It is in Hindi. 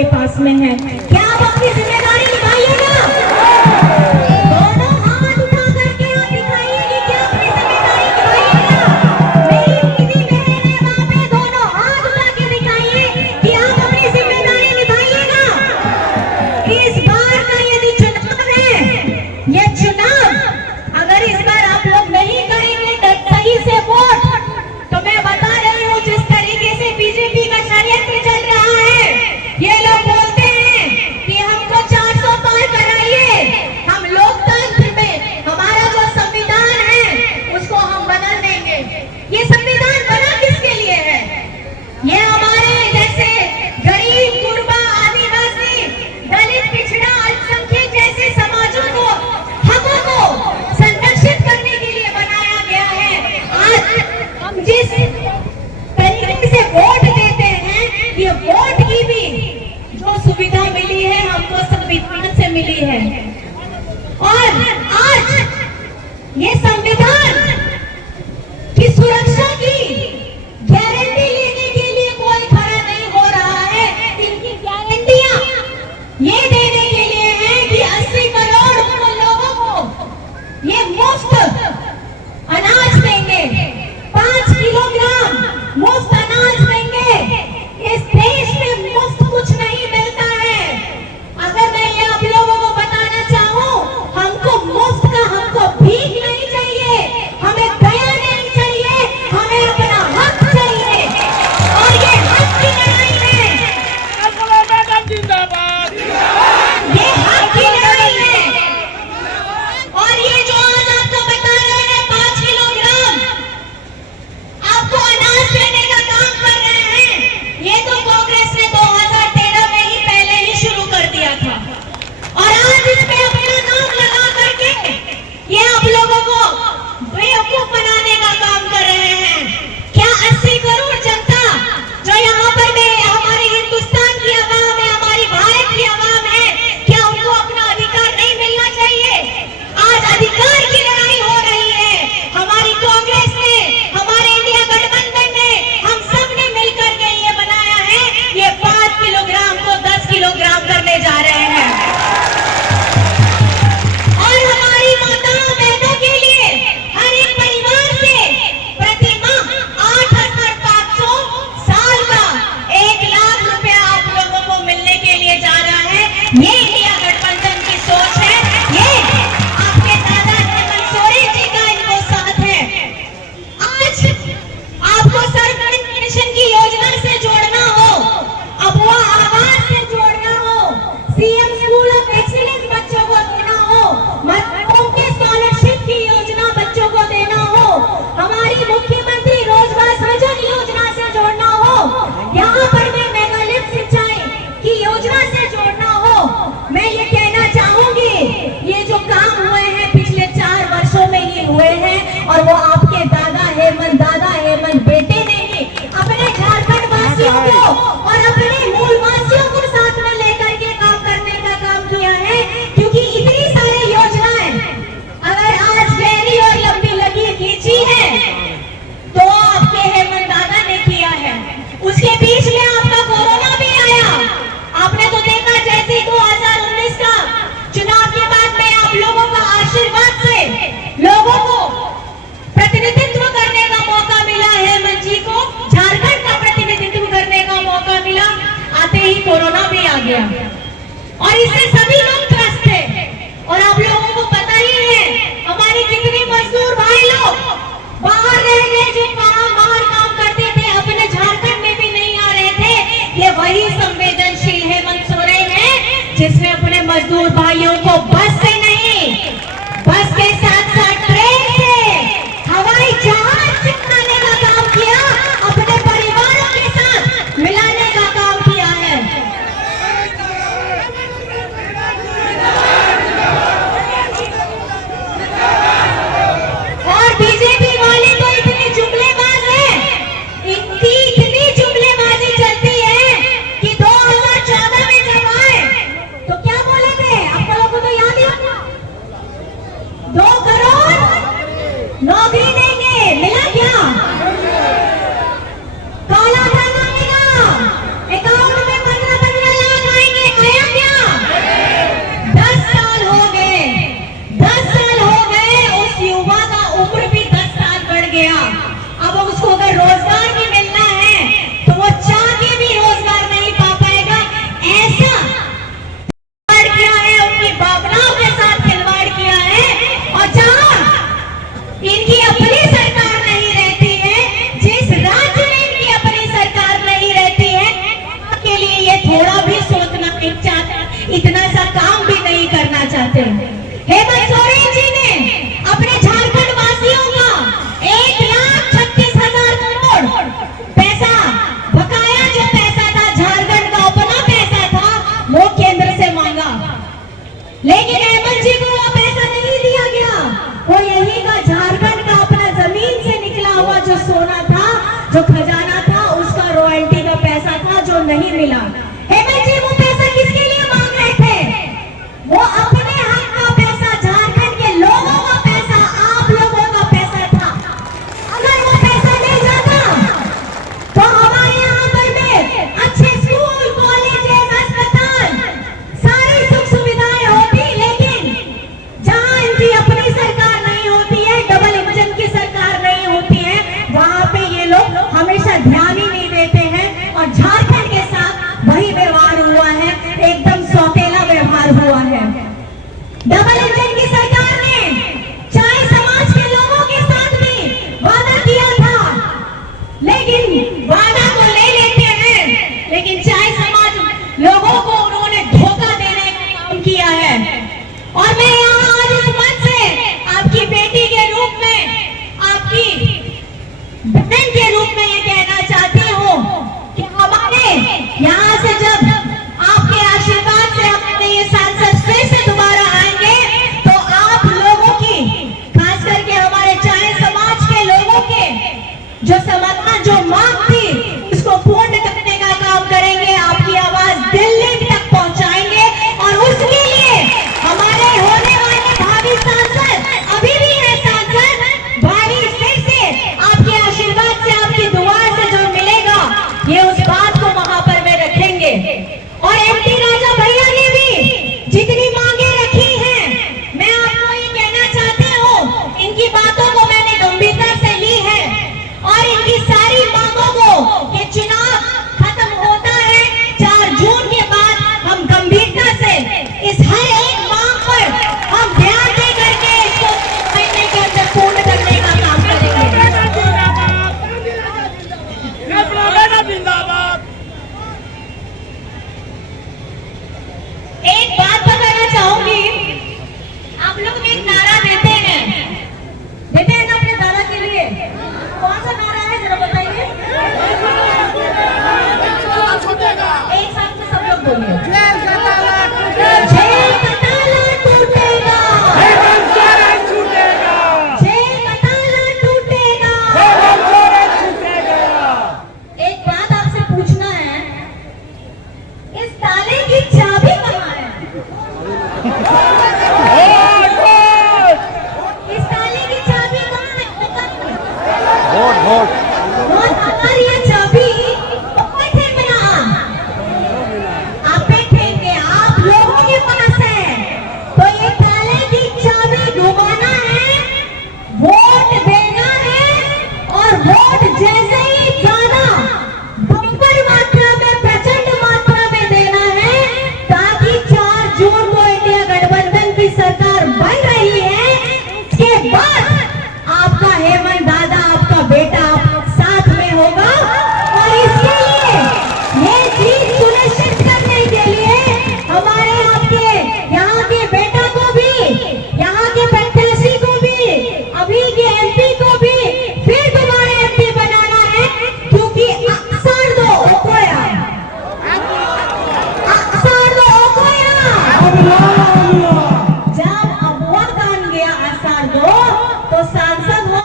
आपके पास में है, क्या आप अपनी जिम्मेदारी निभाइएगा? दोनों हाथ उठा करके आप दिखाइए कि क्या अपनी जिम्मेदारी निभाइएगा। मेरी दीदी बहन है वहां पे, दोनों हाथ उठा के दिखाइए कि आप अपनी जिम्मेदारी निभाइएगा। इस बार का यदि चुनाव है, ये चुनाव अगर इस बार आप लोग नहीं करेंगे सही से वोट, तो मैं बता रही हूँ जिस तरीके से बीजेपी का षड्यंत्र चल रहा है, ये लोग बोलते हैं कि हमको 400 पार कराइए, हम लोकतंत्र में हमारा जो संविधान है उसको हम बदल देंगे। ये संविधान बना किसके लिए है? ये हमारे जैसे गरीब, गुरबा, आदिवासी, दलित, पिछड़ा, अल्पसंख्यक जैसे समाजों को, हकों को संरक्षित करने के लिए बनाया गया है। आज हम जिस तरीके से वोट देते हैं, ये वोट की भी जो सुविधा मिली है हमको संविधान से मिली है। और आज ये संविधान की सुरक्षा की गारंटी लेने के लिए कोई खड़ा नहीं हो रहा है। इनकी गारंटियां ये देने के लिए है कि 80 करोड़ लोगों को ये मुफ्त अनाज देंगे, 5 किलोग्राम मुफ्त अनाज देंगे। इस देश में मुफ्त कुछ नहीं मिलता है। अगर मैं ये आप लोगों को बताना चाहूं, हमको मुफ्त का हमको भीख नहीं चाहिए, हमें दया नहीं चाहिए, हमें अपना हक चाहिए। और ये हक की लड़ाई है, जिंदाबाद। ये हक की लड़ाई है। और ये जो आज आपको बता रहे हैं 5 किलोग्राम आपको अनाज देने का काम कर रहे हैं, ये तो कांग्रेस ने 2013 में ही पहले ही शुरू कर दिया था। और आज इस पे अपना नाम लगा करके ये आप लोगों को बेवकूफ बनाने का काम कर रहे हैं। क्या 80 करोड़ जनता जो यहाँ पर हमारे हिंदुस्तान की आवाम है, हमारी भारत की आवाम है, क्या उनको अपना अधिकार नहीं मिलना चाहिए? आज अधिकार की लड़ाई हो रही है। हमारी कांग्रेस ने, हमारे इंडिया गठबंधन ने, हम सब ने मिलकर के ये बनाया है, ये 5 किलोग्राम को 10 किलोग्राम करने जा रहे हैं। और हमारी माताओं बहनों के लिए हर एक परिवार से प्रति माह 8,500 साल का 1 लाख रुपया आप लोगों को मिलने के लिए जा रहा है। ये इंडिया गठबंधन की सोच है, ये आपके दादा हेमंत सोरेन जी का इनको साथ है। आज आपको सरकारी पेंशन की योजना से जोड़ना हो, अबुआ आवास से जोड़ना हो, सीएम स्कूल ऑफ एक्सीलेंस बच्चों को देना हो, बच्चों के स्कॉलरशिप की योजना बच्चों को देना हो, हमारी मुख्यमंत्री रोजगार सृजन योजना से जोड़ना हो, यहाँ पर मैं मेगालिफ्ट सिंचाई की योजना से जोड़ना हो। मैं ये कहना चाहूंगी, ये जो काम हुए हैं पिछले 4 वर्षों में ही हुए हैं, और वो आपके दादा हेमंत बेटे ने ही अपने झारखंड वासियों को और अपने मूल वासियों को साथ में लेकर के काम करने का काम किया है। क्योंकि इतनी सारी योजनाएं अगर आज गहरी और लंबी लगी खींची है तो आपके हेमंत दादा ने किया है। उसके बीच में आपका कोरोना भी आया, आपने तो देखा जैसे 2019 का चुनाव के बाद में आप लोगों का आशीर्वाद से लोगों को प्रतिनिधित्व करने का मौका मिला, हेमंत जी को झारखंड का प्रतिनिधित्व करने का मौका मिला, आते ही कोरोना भी आ गया और इससे सभी लोग त्रस्त थे। और आप लोगों को पता ही है हमारे कितने मजदूर भाई लोग बाहर रह गए, जो बाहर काम करते थे, अपने झारखंड में भी नहीं आ रहे थे। ये वही संवेदनशील हेमंत सोरेन है जिसने अपने मजदूर भाइयों को बस से नहीं, बस के साथ साथ ट्रेन से, हवाई जहाज से मिलाने का काम किया, अपने परिवारों के साथ मिलाने का काम किया है। और बीजेपी वाले तो इतने जुमलेबाज हैं, इतनी जुमलेबाजी चलती है कि 2014 में जब आए तो क्या बोले थे, आप लोगों को तो याद ही होगा, 2 करोड़ नौकरी देंगे, मिला क्या? काला धन मिला, अकाउंट में 15-15 लाख मिला।